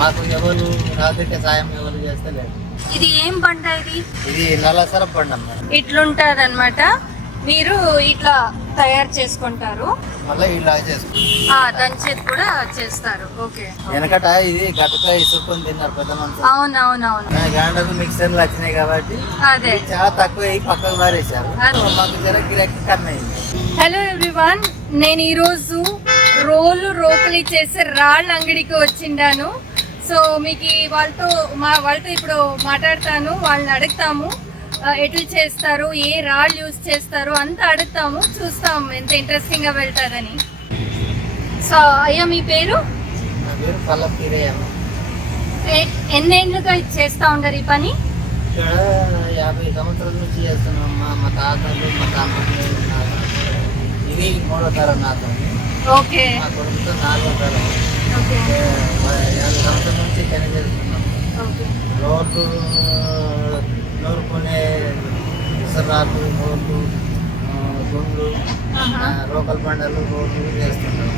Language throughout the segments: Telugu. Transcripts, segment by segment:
మాకు ఎవరు రాజకీయ సాయం ఎవరు చేస్తలేదు. ఇది ఏం పంట? ఇది నల్లసర పండు అమ్మ. ఇట్లుంటది అనమాట. మీరు ఇట్లా తయారు చేసుకుంటారు, మళ్ళీ ఇలా చేసుకుంటారు, దంచేది కూడా చేస్తారు. ఓకే. వెనకట ఇది గట్టుక ఇసుకొని తిన్నారు పెద్ద మనుషులు. అవునవునవును. గ్రైండర్లు మిక్సర్లు వచ్చినాయి కాబట్టి అదే చాలా తక్కువ పక్కకు పారేశారు. మాకు జర గిరాకీ కన్నయింది. హలో ఎవ్రీవన్, నేను ఈరోజు రోకలి చేసే రాళ్ళ అంగడికి వచ్చిండాను. సో మీకు వాళ్ళతో ఇప్పుడు మాట్లాడతాను, వాళ్ళని అడుగుతాము ఎట్లు చేస్తారు, ఏ రాళ్ళు యూజ్ చేస్తారు అంతా అడుగుతాము, చూస్తాము ఎంత ఇంట్రెస్టింగ్ గా వెళ్తారని. సో అయ్యా మీ పేరు? నా పేరు పల్లకీరయ్య. ఎన్నేళ్ళుగా చేస్తా ఉంటారు ఈ పని? ఇక్కడ 50 సంవత్సరాల నుంచి చేస్తున్నాం. మా తాతలు మా తమ్ముళ్ళు ఇది 3వ తరం నాతో. ఓకే. మా కొడుకుతో 4వ తరం. 50 సంవత్సరాల నుంచి పని చేస్తున్నాం. రోడ్లు నూరుకునే ఇసరాలు, రోడ్లు, గుండ్లు, రోకల్ బండలు, రోడ్లు చేస్తున్నాం.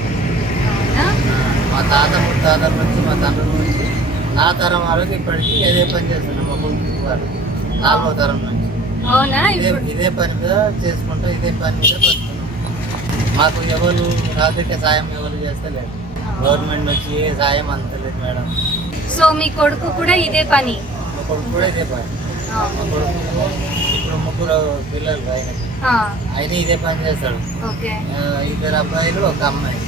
మా తాత ముత్తాతల నుంచి, మా తండ్రి నుంచి నా తరం వరకు ఇప్పటికీ ఇదే పని చేస్తున్నాం. మా కొడుకు వారు 4వ తరం నుంచి ఇదే పని మీద చేసుకుంటూ ఇదే పని మీద బతున్నాం. మాకు ఎవరు రాజకీయ సాయం ఎవరు చేస్తలేదు. గవర్నమెంట్ నుంచి ఏ సాయం అందలేదు మేడం. సో మీ కొడుకు కూడా ఇదే పని? మా కొడుకు కూడా ఇదే పని. మా కొడుకు ఇప్పుడు 3 పిల్లలు ఆయన ఇదే పని చేస్తాడు. 2 అబ్బాయిలు 1 అమ్మాయి.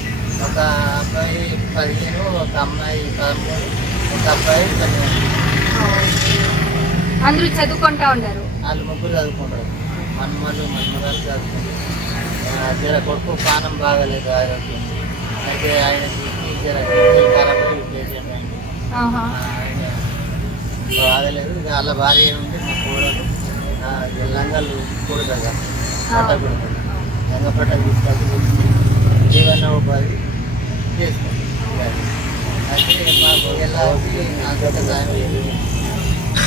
ఒక అబ్బాయి 15, ఒక అమ్మాయి 13, ఒక అబ్బాయి 12. అందరూ చదువుకుంటా ఉంటారు. వాళ్ళు 3 చదువుకుంటారు. మన్మరాలు చదువుకుంటారు. జర కొడుకు పానం బాగాలేదు, ఆరోగ్యం అయితే ఆయనకి ఖరాబ్ పేషెంట్ అయింది. బాగలేదు. ఇక వాళ్ళ భార్య ఏముంది, మా కూడలు లంగాలు కూడదా పట్ట కుడుతుంది. లంగ పట్ట తీసుకొచ్చి జీవన ఉపాధి చేసుకుంటాం. అయితే మాకు వెళ్ళాలి అంత సాయం లేదు.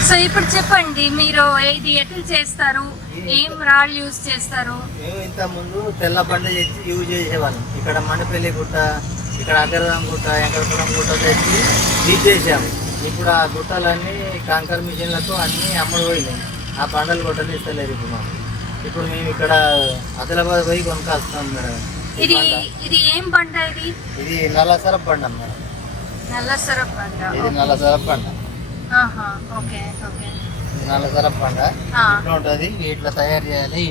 సో ఇప్పుడు చెప్పండి, మీరు ఇది ఎట్లా చేస్తారు, ఏం రాళ్ళు యూజ్ చేస్తారు? మేము ఇంత ముందు తెల్ల బండ తెచ్చి యూజ్ చేసేవాళ్ళం. ఇక్కడ మండపల్లి గుట్ట, ఇక్కడ అగ్రదాం గుట్ట, వెంకటపురం గుట్ట తెచ్చి యూజ్ చేసాము. ఇప్పుడు ఆ గుట్టలన్నీ కాంకర్ మిషన్లతో అన్నీ అమ్ముడు పోయినాయి. ఆ బండలు గుట్టలు ఇస్తలేదు ఇప్పుడు మాకు. ఇప్పుడు మేము ఇక్కడ ఆదిలాబాద్ పోయి కొనుక్కొస్తాం మేడం. ఇది ఏం పంట? ఇది నల్లసర పండు అమ్మ. నల్లసర పంట. ఇది నల్లసర పండ. నల్లసర పండ ఇట్లా ఉంటుంది. ఇట్లా తయారు చేయాలి.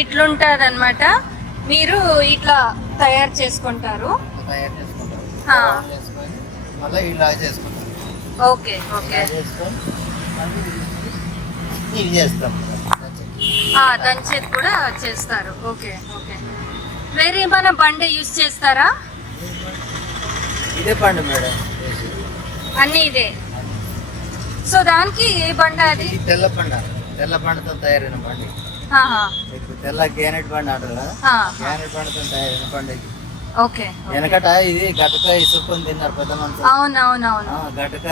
ఇట్లుంటది అనమాట. మీరు ఇట్లా తయారు చేసుకుంటారు, మళ్ళీ ఇలా చేసుకుంటారు. Okay okay. ఇవి చేస్తాం, దంచేది కూడా చేస్తారు. Okay okay. వేరే ఏమైనా బండ యూజ్ చేస్తారా? ఇదే పండు మేడం, అన్ని ఇదే. సో దానికి ఏ బండ అది? తెల్ల పండ. తెల్ల పండుతో తయారైన బండి. ఇప్పుడు తెల్ల గ్యానెట్ బండి అంటారు కదా, గ్యానెట్ పండుతో తయారైన బండి. ఓకే. వెనకట ఇది గట్టుక ఇసుకొని తిన్నారు పెద్ద మనుషులు. అవునవునవును. గట్టుక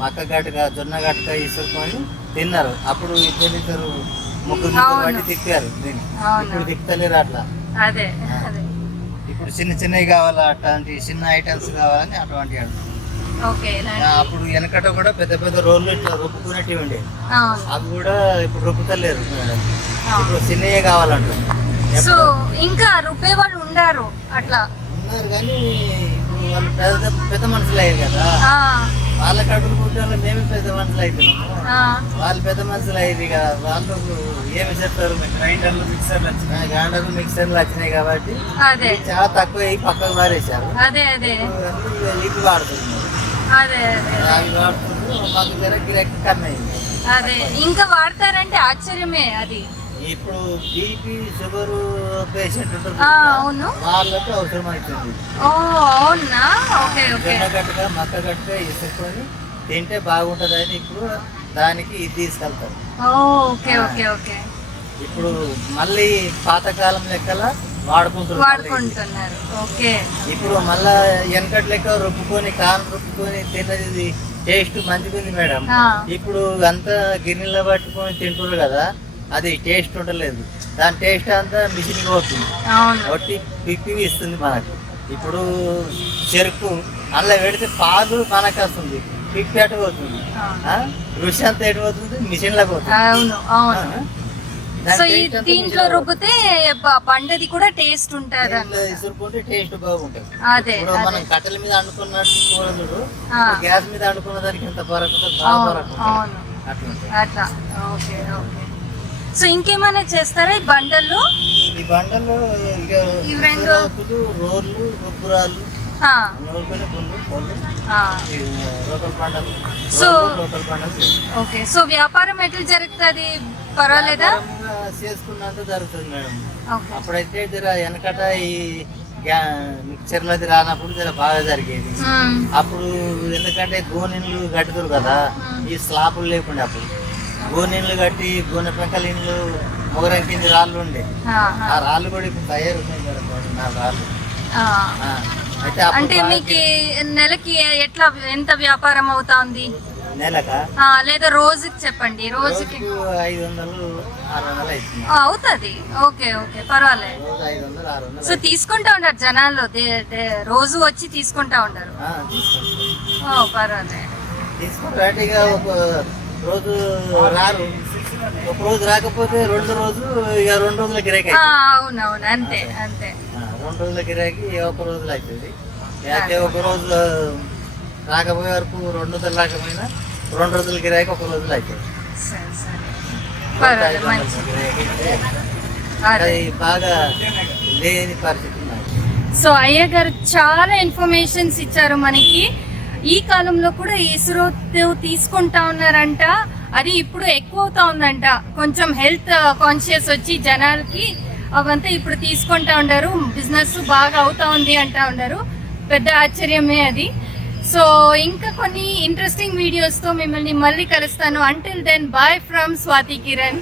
మక్క గట్టుక, జొన్న గట్టుక ఇసుకొని తిన్నారు. అప్పుడు 2 ముగ్గురు బట్టి తిప్పారు దీన్ని. ఇప్పుడు తిప్పుతలేరు అట్లా. అదే అదే. ఇప్పుడు చిన్నవి కావాలా, అట్లాంటి చిన్న ఐటమ్స్ కావాలని అటువంటి అప్పుడు వెనకట కూడా పెద్ద రోడ్లు ఇట్లా రుబ్బుకునేటివి ఉండే. అవి కూడా ఇప్పుడు రుబ్బుతలేరు మేడం. ఇప్పుడు చిన్నయే కావాలంటారు. సో ఇంకా రుబ్బే వాళ్ళు ఉన్నారు కానీ ఇప్పుడు వాళ్ళు పెద్ద మనుషులు అయ్యారు కదా, వాళ్ళ కడుపులు పుట్టాలి. మేమే పెద్ద మనుషులు అయిపోయినాము, వాళ్ళు పెద్ద మనుషులు అయ్యేది కదా. వాళ్ళు ఏమి చెప్తారు, గ్రైండర్లు మిక్సర్లు వచ్చినాయి కాబట్టి చాలా తక్కువ పక్కకు పారేశారు. ఇవి వాడుతున్నారు. అవి వాడుతున్నారు. మాకు జర గిరాకీ కన్నయింది. ఇంకా వాడతారంటే ఆశ్చర్యమే. అది ఇప్పుడు బీపీ షుగర్ పేషెంట్ అవును, వాళ్ళకి అవసరం అవుతుంది. జొన్నగట్టుగా మక్క గట్టుగా ఇసుకొని తింటే బాగుంటది అని ఇప్పుడు దానికి ఇది తీసుకెళ్తారు. ఇప్పుడు మళ్ళీ పాతకాలం లెక్కల వాడుకుంటున్నారు. ఇప్పుడు మళ్ళా వెనకటి లెక్క రుబ్బుకొని కారం రుబ్బుకొని తిన్నది టేస్ట్ మంచిగా ఉంది మేడం. ఇప్పుడు అంతా గిన్నెలో పట్టుకొని తింటున్నారు కదా, అది టేస్ట్ ఉండలేదు. దాని టేస్ట్ అంతా మిషన్ పోతుంది, ఒట్టి పిప్పి ఇస్తుంది మనకు. ఇప్పుడు చెరుకు అందులో పెడితే పాలు మనకు వస్తుంది, పిప్పి అటు పోతుంది, రుచి అంతా ఎటు పోతుంది, మిషన్లకు పోతుంది. అవును అవును. దాని సో taste అంతా దీంట్లో machine లో రుబ్బితే బండది కూడా టేస్ట్ ఉంటుంది. దీంట్లో ఇసురుకుంటే టేస్ట్ బాగుంటుంది. అదే ఇప్పుడు మనం అదే కట్టెల మీద వండుకున్నట్టు కూరలు ఆ. గ్యాస్ మీద వండుకున్న దానికి ఎంత ఫరక్ ఉంటుంది, చాలా అవును ఫరక్ ఉంటుంది. అవును అట్లా ఉంటుంది. అట్లా. Okay okay. సో ఇంకేమైనా చేస్తారా ఈ బండల్లో? ఈ బండలు ఇక ఇవి రెండు- రోకులు, రోళ్ళు, రుబ్బురాలు, ఆ, నూరుకొని గుండు, కోళ్ళు, ఆ. ఈ రోకల్ బండలు, సో- రోళ్ళు, రోకల్ బండలు ఓకే. సో వ్యాపారం ఎట్లా జరుగుతుంది, పర్వాలేదా? వ్యాపారంగా చేసుకున్నట్టు జరుగుతుంది మేడం. ఓకే. అప్పుడైతే జర వెనకట ఈ మిక్చర్లు అది రానప్పుడు జర బాగా జరిగేది. మ్మ్. అప్పుడు ఎందుకంటే గోనెళ్ళు కట్టుతారు కదా, ఈ స్లాపులు లేకుండా అప్పుడు గోనెళ్ళు కట్టి గోనె పెంకల ఇండ్లు మొగరం కింది రాళ్ళు ఉండే. ఆ, ఆ రాళ్ళు కూడా ఇప్పుడు తయారున్నాయి మేడం, 4 రాళ్ళు. ఆ. ఆ, అయితే అప్పుడు అంటే బాగా మీకు నెలకి ఎట్లా ఎంత వ్యాపారం అవుతుంది? నెలకా లేదా రోజుకి చెప్పండి. రోజుకి రోజుకు 500, 600 అవుతుంది. అవుతుంది. ఓకే ఓకే, పర్వాలేదు. రోజు 500, 600 సో తీసుకుంటా ఉంటారు జనాలు, రోజు వచ్చి తీసుకుంటా ఉంటారు. తీసుకుంటాం. ఓ పర్వాలేదు. తీసుకుంటారు. ఇక ఒక రోజు రారు, ఒక రోజు రాకపోతే 2 రోజు ఇక 2 రోజుల గిరాకీ అవునవును, అంతే అంతే. 2 రోజుల గిరాకీ ఒక రోజులు అవుతుంది. అయితే ఒక రోజు రాకపోయే వరకు 2 రోజులు రాకపోయినా 2 రోజుల గిరాకీ ఒక రోజులు అవుతుంది. సరే సరే, పర్వాలేదు, మంచి. అదే. అది బాగా లేని పరిస్థితి ఉన్నది. సో అయ్య గారు చాలా ఇన్ఫర్మేషన్స్ ఇచ్చారు మనకి. ఈ కాలంలో కూడా ఇసురోతో తీసుకుంటా ఉన్నారంట. అది ఇప్పుడు ఎక్కువ అవుతా ఉందంట. కొంచెం హెల్త్ కాన్షియస్ వచ్చి జనాలకి అవంతా ఇప్పుడు తీసుకుంటా ఉండారు. బిజినెస్ బాగా అవుతా ఉంది అంటా ఉన్నారు. పెద్ద ఆశ్చర్యమే అది. సో ఇంకా కొన్ని ఇంట్రెస్టింగ్ వీడియోస్తో మిమ్మల్ని మళ్ళీ కలుస్తాను. Until then bye from Swathi Kiran.